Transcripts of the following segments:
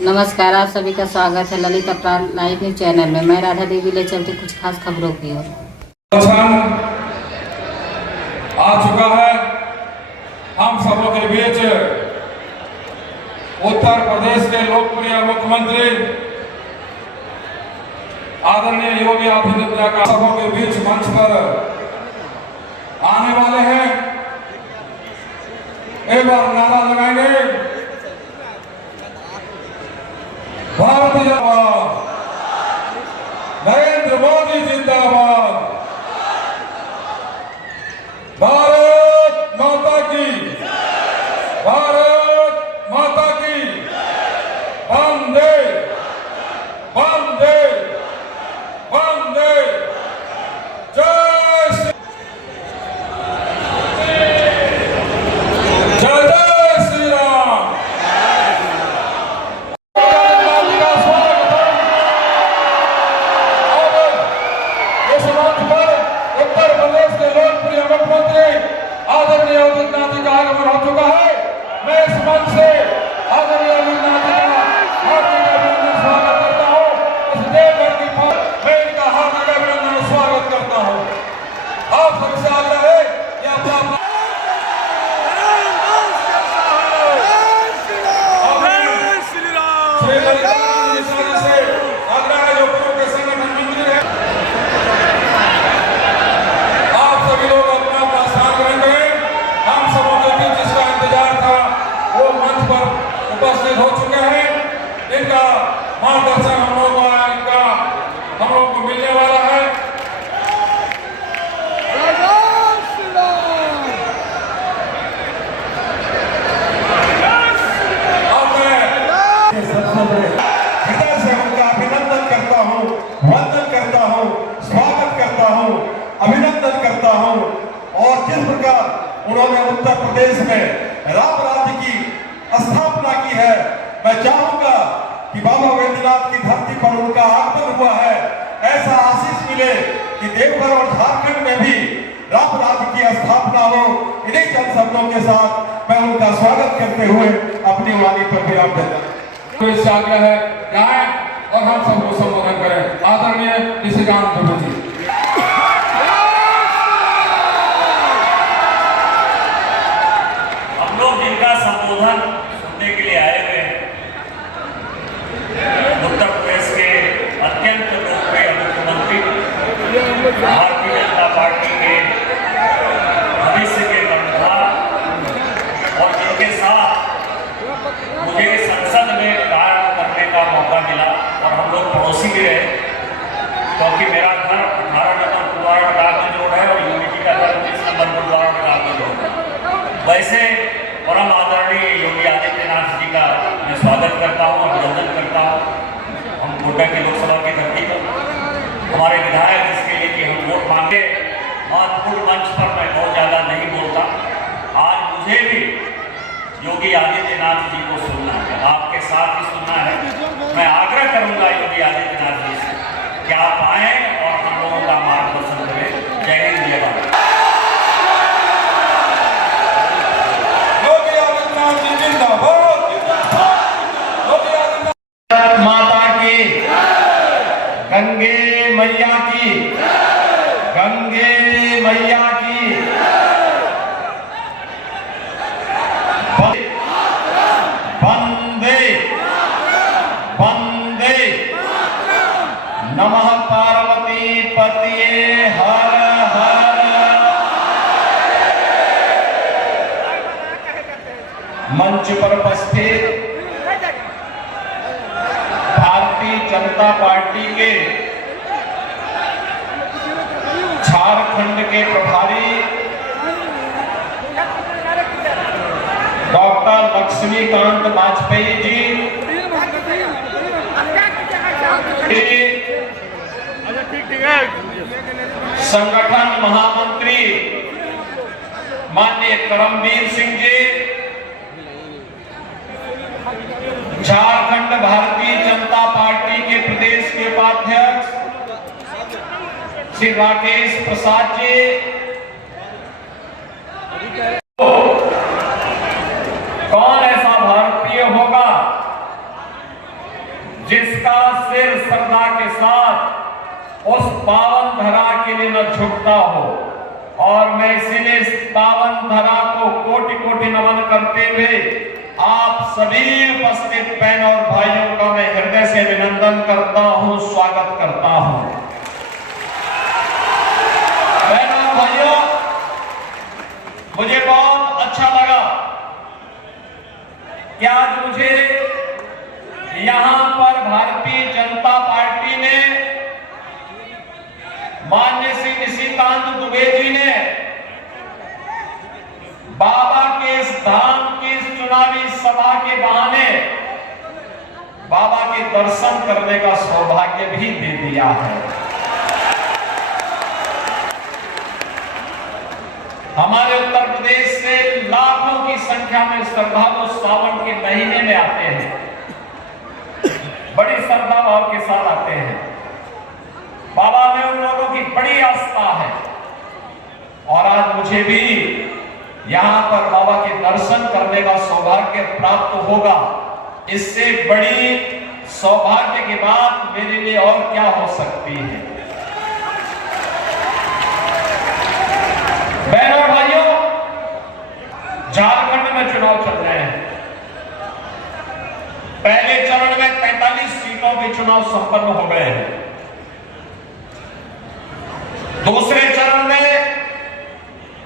नमस्कार, आप सभी का स्वागत है ललित अपराध लाइव न्यूज चैनल में। मैं राधा देवी ले चलती कुछ खास खबरों की ओर। आ चुका है हम सबों के बीच उत्तर प्रदेश के लोकप्रिय मुख्यमंत्री आदरणीय योगी आदित्यनाथ का सबों के बीच मंच पर आने वाले हैं। एक बार नारा लगाएंगे, भारतीय जिंदाबाद, नरेंद्र मोदी जिंदाबाद, भारत माता की, भारत माता की, वंदे वंदे वंदे, जय श्री, जय जय श्री राम। उत्तर प्रदेश के लोकप्रिय मुख्यमंत्री आदरणीय योगी आदित्यनाथ जी का आगमन हो चुका है। मैं इस मंच से आदरणीय योगी आदित्यनाथ जी का हार्दिक अभिनंदन स्वागत करता हूँ। इस देवधरती पर मैं इनका हार्दिक अभिनंदन स्वागत करता हूँ। आप सबसे आग्रह है कि अपना उपस्थित हो चुके हैं। इनका मार्गदर्शन हम लोगों को मिलने वाला है। अब मैं सबसे बड़े हृदय से उनका अभिनंदन करता हूँ, वंदन करता हूँ, स्वागत करता हूँ, अभिनंदन करता हूँ। और जिस प्रकार उन्होंने उत्तर प्रदेश में राम राज्य की स्थापना की है, मैं चाहूंगा कि बाबा वैद्यनाथ की धरती पर उनका आगमन हुआ है। ऐसा आशीष मिले कि देवघर और झारखंड में भी राम राज्य की स्थापना हो। इन्हीं चंद शब्दों के साथ मैं उनका स्वागत करते हुए अपनी वाणी पर विराम देता हूं। तो इससे आग्रह है जाए और हम सबको संबोधन करें। आदरणीय निशिकांत दुबे जी। हम लोग जिनका संबोधन सुनने के लिए आए हुए हैं, उत्तर प्रदेश के अत्यंत लोकप्रिय मुख्यमंत्री, भारतीय जनता पार्टी के भविष्य के कर्णधार और जिनके साथ मुझे संसद में कार्य करने का मौका मिला और हम लोग पड़ोसी भी रहे, क्योंकि मेरा घर 18 नंबर बुधवार डाक रोड है और यूनिटी का घर 30 नंबर बुधवार डाक रोड है। वैसे परम आदरणीय योगी आदित्यनाथ जी का मैं स्वागत करता हूँ, अभिनंदन करता हूँ। हम कोटा की लोकसभा की धरती पर हमारे विधायक जिसके लिए कि हम वोट मांगे, महत्वपूर्ण मंच पर मैं बहुत ज़्यादा नहीं बोलता। आज मुझे भी योगी आदित्यनाथ जी को सुनना है, आपके साथ ही सुनना है। मैं आग्रह करूँगा योगी आदित्यनाथ जी से कि आप आएँ और हम लोगों का मार्गदर्शन करें। जय हिंद, जय भारत। माता की, गंगे मैया की, गंगे मैया की, वंदे वंदे, नमः पार्वती पतिये हर हर। मंच पर उपस्थित भारतीय जनता पार्टी के झारखंड के प्रभारी डॉक्टर लक्ष्मीकांत वाजपेयी जी, संगठन महामंत्री माननीय करमवीर सिंह जी, झारखंड भारतीय जनता पार्टी के प्रदेश के उपाध्यक्ष श्री राकेश प्रसाद जी, कौन ऐसा भारतीय होगा दिल श्रद्धा के साथ उस पावन धरा के लिए न झुकता हो। और मैं इसीलिए इस पावन धरा को कोटि कोटि नमन करते हुए आप सभी उपस्थित बहन और भाइयों का मैं हृदय से अभिनंदन करता हूं, स्वागत करता हूं। बहनों और भाइयों, मुझे बहुत अच्छा लगा कि आज मुझे यहां पर भारतीय जनता पार्टी ने माननीय श्री निशिकांत दुबे जी ने बाबा के इस धाम की इस चुनावी सभा के बहाने बाबा के दर्शन करने का सौभाग्य भी दे दिया है। हमारे उत्तर प्रदेश से लाखों की संख्या में श्रद्धालु सावन के महीने में आते हैं, बड़ी श्रद्धा भाव के साथ आते हैं। बाबा में उन लोगों की बड़ी आस्था है और आज मुझे भी यहां पर बाबा के दर्शन करने का सौभाग्य प्राप्त होगा। इससे बड़ी सौभाग्य की बात मेरे लिए और क्या हो सकती है। बहनों और भाइयों, झारखंड में चुनाव चल रहे हैं। पहले चरण में 45 सीटों के चुनाव संपन्न हो गए हैं। दूसरे चरण में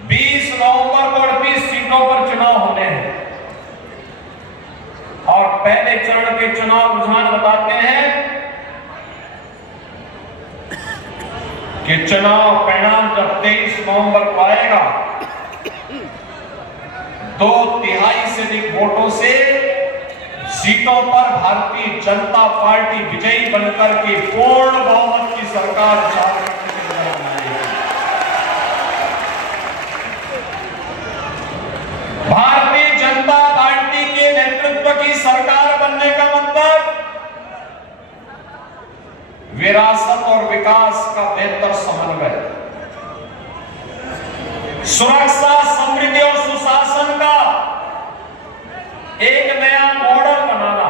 20 नवंबर को 38 सीटों पर चुनाव होने हैं। और पहले चरण के चुनाव रुझान बताते हैं कि चुनाव परिणाम जब 23 नवंबर को आएगा, 2/3 से अधिक वोटों से सीटों पर भारतीय जनता पार्टी विजयी बनकर के पूर्ण बहुमत की सरकार झारखंड के अंदर बनाएगी। भारतीय जनता पार्टी के नेतृत्व की सरकार बनने का मतलब विरासत और विकास का बेहतर समन्वय, सुरक्षा, समृद्धि और सुशासन का एक नया मॉडल बनाना,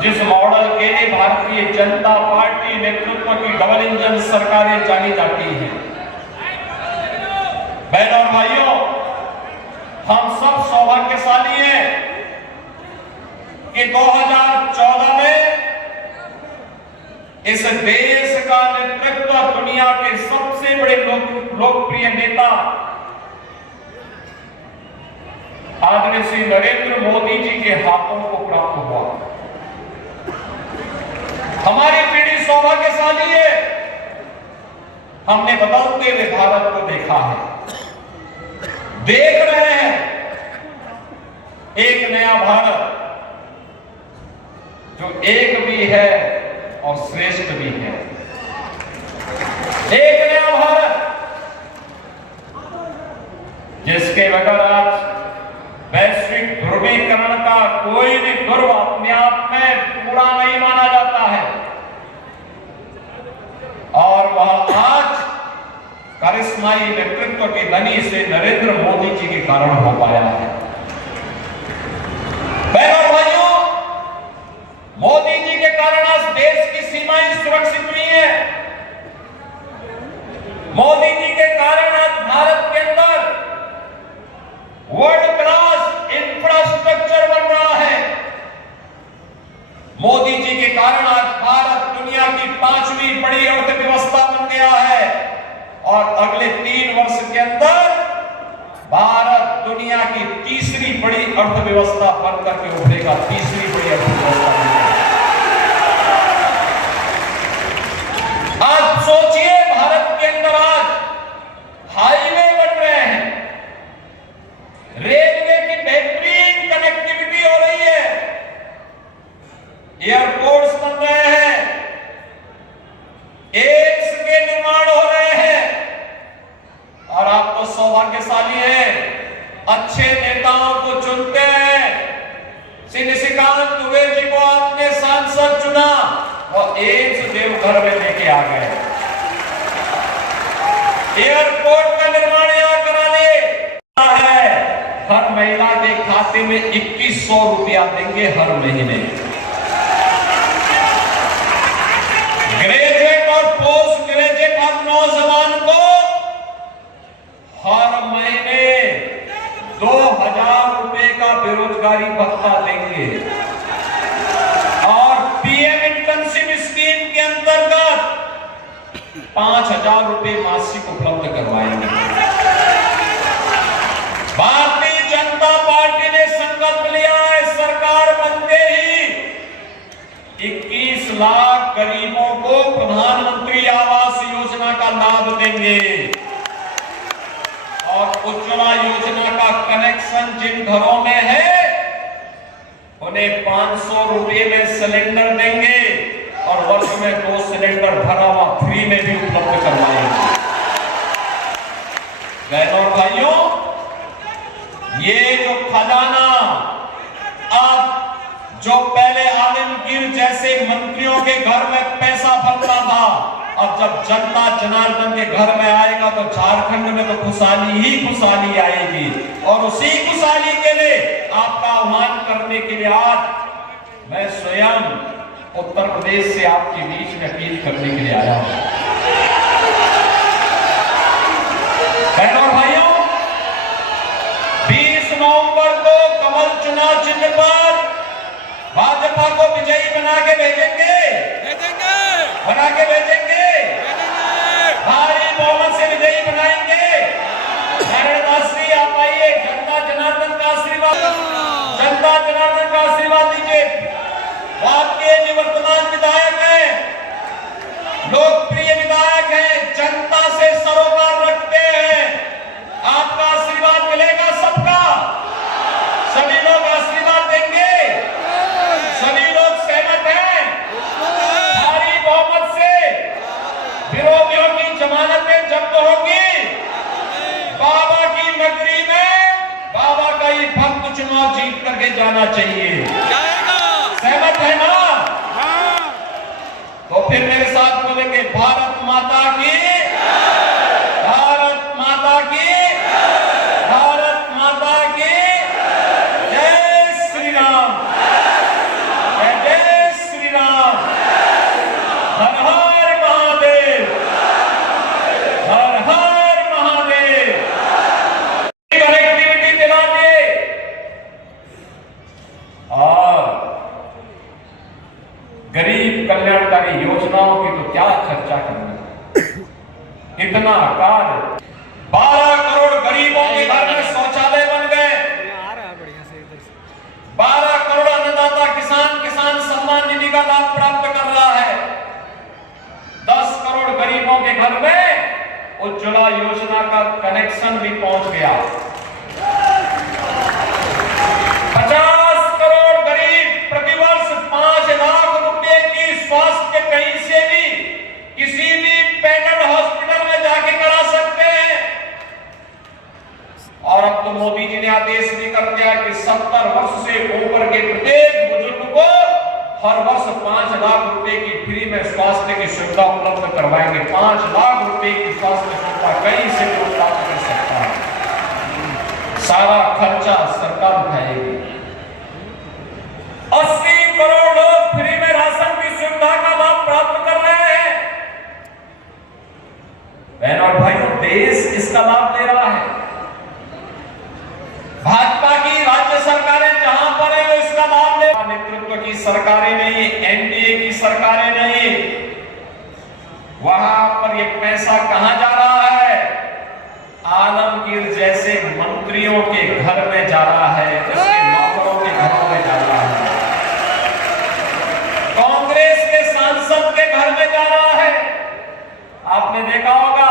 जिस मॉडल के लिए भारतीय जनता पार्टी नेतृत्व की डबल इंजन सरकारें जानी जाती हैं। बहनों और भाइयों, हम सब सौभाग्यशाली हैं कि 2014 में इस देश का नेतृत्व दुनिया के सबसे बड़े लोकप्रिय नेता आदरणीय श्री नरेंद्र मोदी जी के हाथों को प्राप्त हुआ। हमारी पीढ़ी सौभाग्यशाली है, हमने बदलते हुए भारत को देखा है, देख रहे हैं एक नया भारत जो एक भी है और श्रेष्ठ भी है। एक नया भारत जिसके बगैर आज वैश्विक ध्रुवीकरण का कोई भी ध्रुव अपने आप में पूरा नहीं माना जाता है, और वह आज करिश्माई नेतृत्व के धनी से नरेंद्र मोदी जी के कारण हो पाया है। बहनों भाइयों, मोदी जी के कारण आज देश की सीमाएं सुरक्षित हुई हैं। मोदी जी के कारण आज भारत के अंदर वर्ल्ड क्लास इंफ्रास्ट्रक्चर बन रहा है। मोदी जी के कारण आज भारत दुनिया की 5वीं बड़ी अर्थव्यवस्था बन गया है और अगले 3 वर्ष के अंदर भारत दुनिया की 3री बड़ी अर्थव्यवस्था बनकर के उभरेगा। 3री बड़ी अर्थव्यवस्था आज सोचिए, भारत के अंदर आज हाईवे बन रहे हैं, रेलवे की बेहतरीन कनेक्टिविटी हो रही है, एयरपोर्ट्स बन रहे हैं, एम्स के निर्माण हो रहे हैं। और आप तो सौभाग्यशाली हैं, अच्छे नेताओं को चुनते हैं। श्री निशिकांत दुबे जी को आपने सांसद चुना और एम्स देवघर में लेके आ गए, एयरपोर्ट का निर्माण यहां कराने है। हर महिला के खाते में 2100 रुपया देंगे हर महीने। हर नौजवान को हर महीने 2000 रुपए का बेरोजगारी भत्ता देंगे और पीएम इंटर्नशिप स्कीम के अंतर्गत 5000 रुपए मासिक उपलब्ध करवाएंगे। भारतीय जनता पार्टी ने संकल्प लिया है, सरकार बनते ही 21 लाख गरीबों को प्रधानमंत्री आवास योजना का लाभ देंगे और उज्ज्वला योजना का कनेक्शन जिन घरों में है उन्हें 500 रुपए में सिलेंडर देंगे और वर्ष में 2 सिलेंडर भरा हुआ फ्री में भी उपलब्ध करवाएंगे। बहनों और भाइयों, ये जो खजाना अब जो पहले आलमगीर जैसे मंत्रियों के घर में पैसा भरता था, अब जब जनता जनार्दन के घर में आएगा तो झारखंड में तो खुशहाली ही खुशहाली आएगी। और उसी खुशहाली के लिए आपका आह्वान करने के लिए आज मैं स्वयं उत्तर प्रदेश से आपके बीच में अपील करने के लिए आया हूं। बहनों और भाइयों, 20 नवंबर को कमल चुनाव चिन्ह पर भाजपा को विजयी बना के भेजेंगे, बना के भेजेंगे, भारी बहुमत से विजयी बनाएंगे। नारायणदासी आप आइए, जनता जनार्दन का आशीर्वाद, जनता जनार्दन का आशीर्वाद दीजिए। आपके निवर्तमान विधायक हैं, लोकप्रिय विधायक हैं, जनता से सरोकार रखते हैं, आपका आशीर्वाद मिलेगा सबका। सभी लोग आशीर्वाद देंगे, सभी लोग सहमत हैं। भारी बहुमत से विरोधियों की जमानतें जब्त होंगी। बाबा की नगरी में बाबा का ही भक्त चुनाव जीत करके जाना चाहिए। सहमत है ना? तो फिर मेरे साथ बोलेंगे, भारत माता की, भारत माता की, भारत माता की जय श्री राम, जय जय श्री राम। हर हर महादेव, हर हर महादेव। कनेक्टिविटी दिला दे और गरीब कल्याणकारी योजनाओं की तो क्या चर्चा करना, इतना कार्य। 12 करोड़ गरीबों के घर में शौचालय बन गए। 12 करोड़ अन्नदाता किसान सम्मान निधि का लाभ प्राप्त कर रहा है। 10 करोड़ गरीबों के घर में उज्ज्वला योजना का कनेक्शन भी पहुंच गया। 50 करोड़ गरीब प्रतिवर्ष 5 लाख रुपए की स्वास्थ्य कहीं से भी किसी भी पैनल हॉस्पिटल में जाके करा सकते हैं। और अब तो मोदी जी ने आदेश भी कर दिया कि 70 वर्ष से ऊपर के प्रत्येक बुजुर्ग को हर वर्ष 5 लाख रुपए की फ्री में स्वास्थ्य की सुविधा उपलब्ध करवाएंगे। 5 लाख रुपए की स्वास्थ्य सुविधा कहीं से भी प्राप्त कर सकता है। सारा खर्चा सरकार उठाएगी। 80 करोड़ लोग फ्री में राशन की सुविधा का लाभ प्राप्त कर रहे हैं। बहनों और भाइयों, देश इसका लाभ ले रहा है। भाजपा की राज्य सरकारें जहां पर है वो इसका लाभ ले, नेतृत्व की सरकारें नहीं, एनडीए की सरकारें नहीं, वहां पर ये पैसा कहां जा रहा है? आलमगीर जैसे मंत्रियों के घर में जा रहा है, उसके नौकरों के घरों में जा रहा है, कांग्रेस के सांसद के घर में जा रहा है। आपने देखा होगा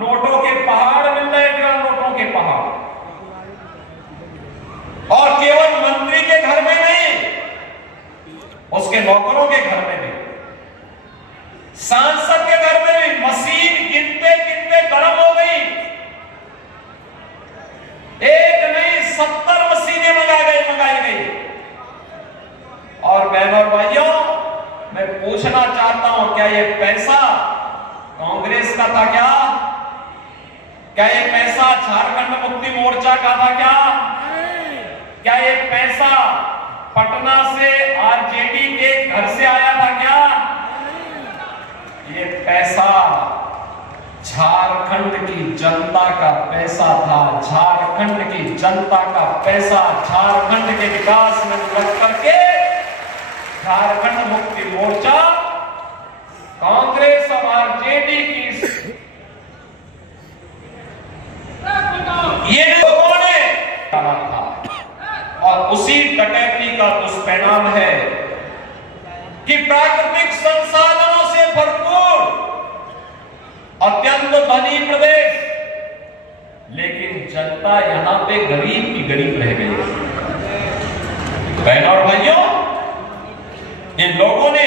नोटों के पहाड़ मिल रहे हैं, नोटों के पहाड़। और केवल मंत्री के घर में नहीं, उसके नौकरों के घर में भी, सांसद के घर में भी मशीन गिनते गिनते गर्म हो गई। एक नहीं 70 मशीनें मंगाई गई। और बहनों और भाइयों, मैं पूछना चाहता हूं, क्या ये पैसा कांग्रेस का था? क्या ये पैसा झारखंड मुक्ति मोर्चा का था? क्या ये पैसा पटना से आरजेडी के घर से आया था? क्या ये पैसा झारखंड की जनता का पैसा था, झारखंड की जनता का पैसा झारखंड के विकास में लग करके झारखंड मुक्ति मोर्चा कांग्रेस और आरजेडी की ये लोगों ने कहा था, और उसी डकैती का दुष्परिणाम है कि प्राकृतिक संसाधनों से भरपूर अत्यंत धनी प्रदेश, लेकिन जनता यहां पे गरीब की गरीब रह गई। बहनों और भाइयों, इन लोगों ने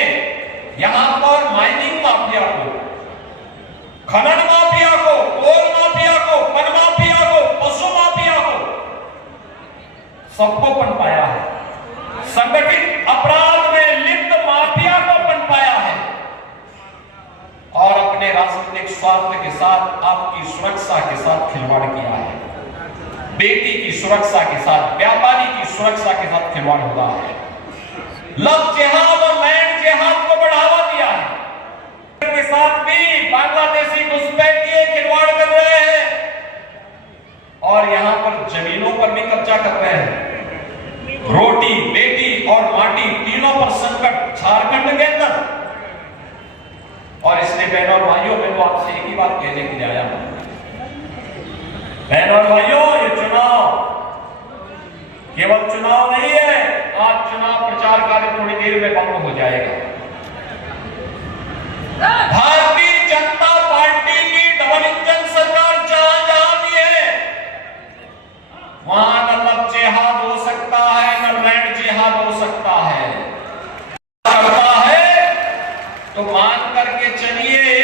यहां पर माइनिंग माफिया को, खनन माफिया को, कोल माफिया को, वन माफिया को, पशु माफिया को, सबको पनपाया है। संगठित अपराध में लिप्त माफिया को पनपाया है और अपने राजनीतिक स्वार्थ के साथ, आपकी सुरक्षा के साथ खिलवाड़ किया है। बेटी की सुरक्षा के साथ, व्यापारी की सुरक्षा के साथ खिलवाड़ हुआ है। लव जिहाद और लैंड जिहाद को बढ़ावा दिया है। के साथ भी बांग्लादेशी घुसपैठिए खिलवाड़ कर रहे हैं और यहां पर जमीनों पर भी कब्जा कर रहे हैं। रोटी, बेटी और माटी तीनों पर संकट झारखंड के अंदर। और इसलिए बहनों और भाइयों, मैं तो आपसे एक ही बात कहने के लिए आया हूं। बहनों और भाइयों, ये चुनाव केवल चुनाव नहीं है। आज चुनाव प्रचार कार्य थोड़ी देर में बंद हो जाएगा। भारतीय जनता पार्टी की डबल इंजन सरकार जहां जहां भी है, वहां न लव जिहाद हो सकता है, न लैंड जिहाद हो सकता है। करता है तो मान करके चलिए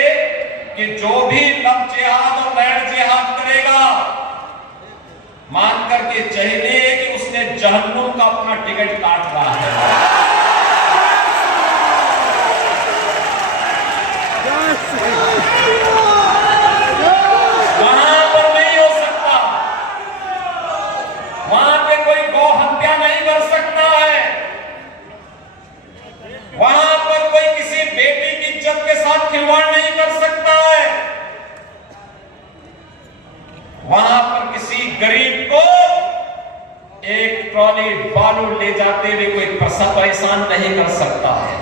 कि जो भी लव जिहाद और लैंड जिहाद करेगा, मान करके चलिए कि उसने जहन्नुम का अपना टिकट काट रहा है। वहां पर नहीं हो सकता, वहां पे कोई गौ हत्या नहीं कर सकता है, वहां पर कोई किसी बेटी की इज्जत के साथ खिलवाड़ नहीं कर सकता है, वहां पर किसी गरीब को एक ट्रॉली बालू ले जाते हुए कोई परेशान नहीं कर सकता है।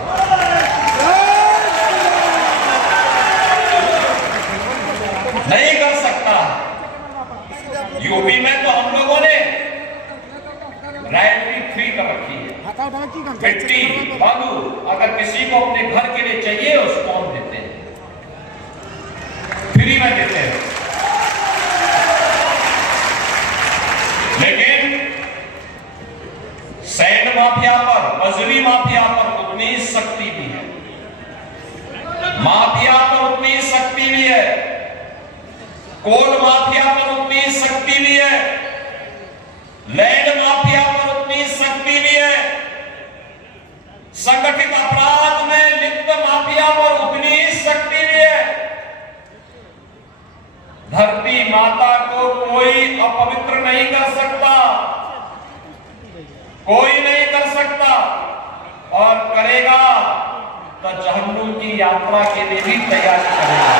नहीं कर सकता। यूपी में तो हम लोगों ने रॉयल्टी फ्री कर रखी है। मिट्टी, बालू अगर किसी को अपने घर के लिए चाहिए उसको हम देते हैं, फ्री में देते हैं। लेकिन सैंड माफिया पर, बजरी माफिया पर उतनी ही शक्ति भी है, माफिया पर उतनी ही शक्ति भी है, कोल माफिया पर उतनी शक्ति भी है, लैंड माफिया पर उतनी शक्ति भी है, संगठित अपराध में लिप्त माफिया पर उतनी ही शक्ति भी है। धरती माता को कोई अपवित्र नहीं कर सकता, कोई नहीं कर सकता, और करेगा तो जहन्नुम की यात्रा के लिए भी तैयारी करेगा।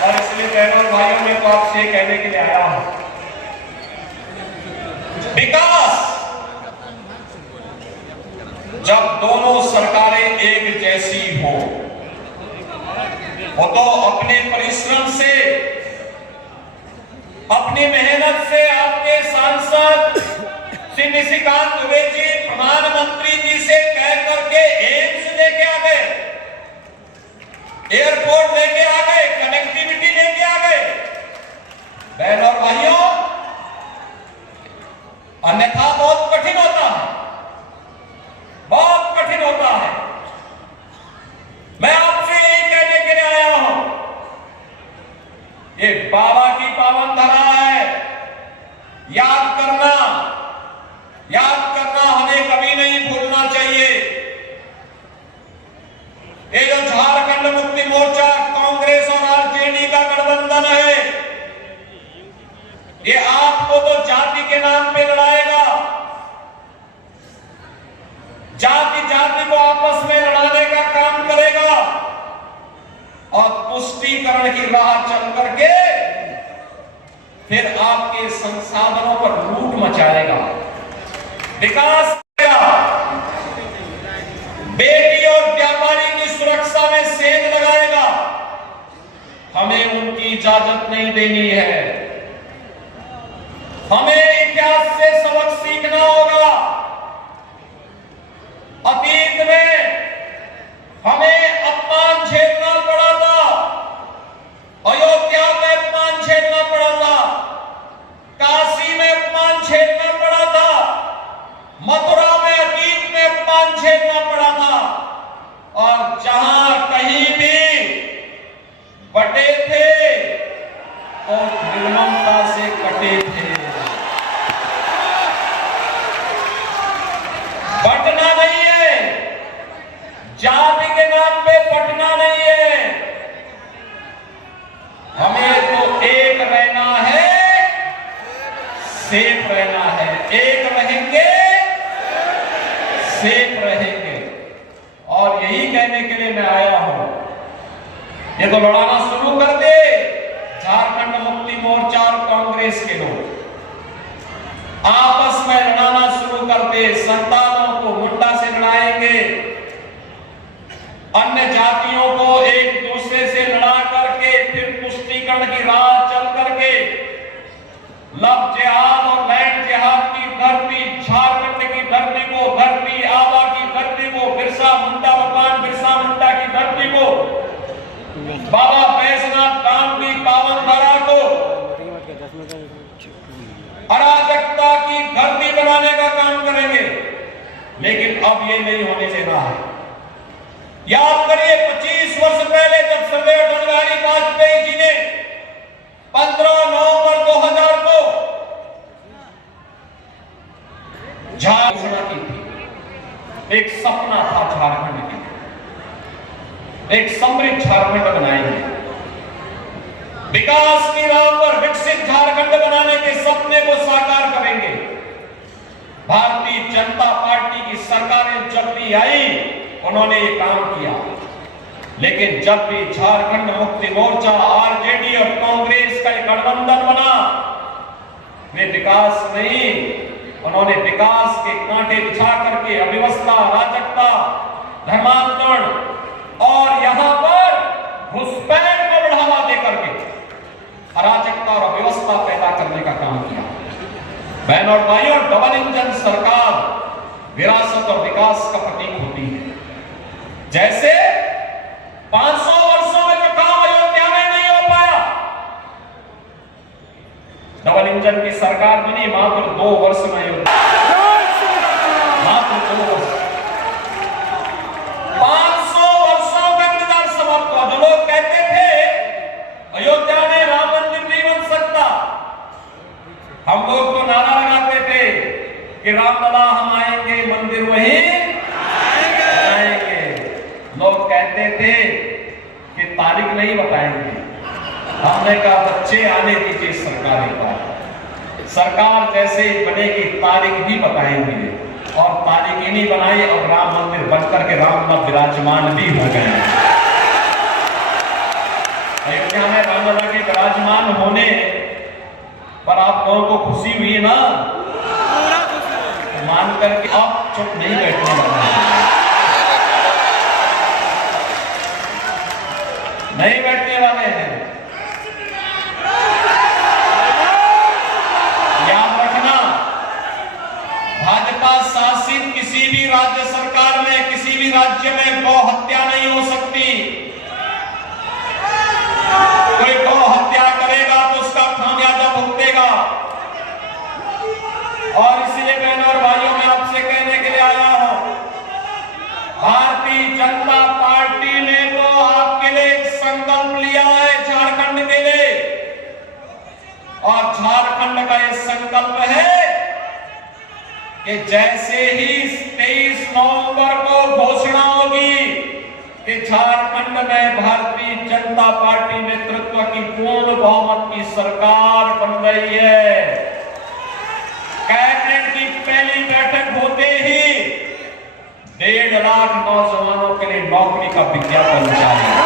और इसलिए बहनों और भाइयों, मैं तो आपसे कहने के लिए आया हूं, विकास जब दोनों सरकारें एक जैसी हो, वो तो अपने परिश्रम से, अपनी मेहनत से आपके सांसद श्री निशिकांत दुबे जी प्रधानमंत्री जी से कह करके एम्स लेके आ गए, एयरपोर्ट लेके आ गए, कनेक्टिविटी लेके आ गए। बहनों और भाइयों, अन्यथा बहुत कठिन होता है, बहुत कठिन होता है। मैं आपसे यही कहने के लिए आया हूं, ये बाबा की पावन धरा है, याद करना हमें कभी नहीं भूलना चाहिए। ये जो झारखंड मुक्ति मोर्चा कांग्रेस और आरजेडी का गठबंधन है, ये आपको तो जाति के नाम पे लड़ाएगा, जाति को आपस में लड़ाने का काम करेगा और तुष्ट तुष्टीकरण की राह चल करके फिर आपके संसाधनों पर लूट मचाएगा, विकास करेगा, बेटी और व्यापारी की सुरक्षा में सेंध लगाएगा। हमें उनकी इजाजत नहीं देनी है। हमें इतिहास से सबक सीखना होगा। अतीत में हमें अपमान झेलना पड़ा था, अयोध्या में अपमान झेलना पड़ा था, काशी में अपमान झेलना पड़ा था, मथुरा में अतीत में अपमान झेलना पड़ा था, और जहां कहीं भी बटे थे और निर्ममता से कटे थे। बटना नहीं है, जाति के नाम पे बटना नहीं है। हमें तो एक रहना है, सेफ रहना है। एक रहेंगे, सेफ रहेंगे। और यही कहने के लिए मैं आया हूं। ये तो लड़ाना शुरू कर दे झारखंड मुक्ति मोर्चा और कांग्रेस के लोग, आपस में लड़ाना शुरू कर दे। संतानों को मुंडा से लड़ाएंगे, अन्य जातियों को एक दूसरे से लड़ा करके फिर पुष्टीकरण की राह चल करके लव जिहाद और लैंड जिहाद की धरती, झारखंड की धरती को, धरती आबा की धरती को, बिरसा मुंडा भगवान बिरसा मुंडा की धरती को, बाबा बैजनाथ धाम की पावन धरा को अराजकता की धरती बनाने का काम करेंगे। लेकिन अब ये नहीं होने देना है। याद करिए 25 वर्ष पहले जब सरदार अटल बिहारी वाजपेयी जी ने 15 नवंबर 2000 को झारखंड की थी, एक सपना था झारखंड की, एक समृद्ध झारखंड बनाएंगे, विकास की राह पर विकसित झारखंड बनाने के सपने को साकार करेंगे। भारतीय जनता पार्टी की सरकारें जब भी आई उन्होंने ये काम किया, लेकिन जब भी झारखंड मुक्ति मोर्चा, आरजेडी और कांग्रेस का एक गठबंधन बना, वे विकास नहीं, उन्होंने विकास के कांटे बिछा करके अव्यवस्था, अराजकता, धर्मांतरण और यहां पर घुसपैठ को बढ़ावा देकर के अराजकता और अव्यवस्था पैदा करने का काम किया। बहन और भाइयों, डबल इंजन सरकार विरासत और विकास का प्रतीक होती है। जैसे 500 वर्षों में जो काम अयोध्या में नहीं हो पाया, डबल इंजन की सरकार बनी मात्र 2 वर्ष में अयोध्या, मात्र 2 वर्ष। 500 वर्षों का इंतजार समाप्त हुआ। जो लोग कहते थे अयोध्या में राम मंदिर नहीं बन सकता, हम लोग तो नारा लगाते थे कि रामलला हम आएंगे, मंदिर वहीं आएंगे। लोग कहते थे कि तारीख नहीं बताएंगे, हमने कहा बच्चे आने दीजिए सरकार एक बार। सरकार जैसे बनेगी तारीख भी बताएंगे, और तारीख ही नहीं बनाई और राम मंदिर बनकर के रामलला विराजमान भी हो गए। अयोध्या में रामलला के विराजमान होने पर आप लोगों को खुशी हुई ना, मान करके आप चुप नहीं बैठने वाले, नहीं बैठने वाले हैं। याद रखना, भाजपा शासित किसी भी राज्य सरकार में, किसी भी राज्य में गौ हत्या नहीं हो सकती। कोई गौ हत्या करेगा तो उसका खामियाजा भुगतेगा। और इसलिए बहनों और भाइयों, मैं आपसे कहने के लिए आया हूं, भारतीय जनता पार्टी ने तो आपके लिए एक संकल्प लिया है झारखंड के लिए, और झारखंड का ये संकल्प है कि जैसे ही 23 नवंबर को घोषणा होगी कि झारखंड में भारतीय जनता पार्टी नेतृत्व की पूर्ण बहुमत की सरकार बन रही है, कैबिनेट की पहली बैठक होते ही 1.5 लाख नौजवानों के लिए नौकरी का विज्ञापन जारी।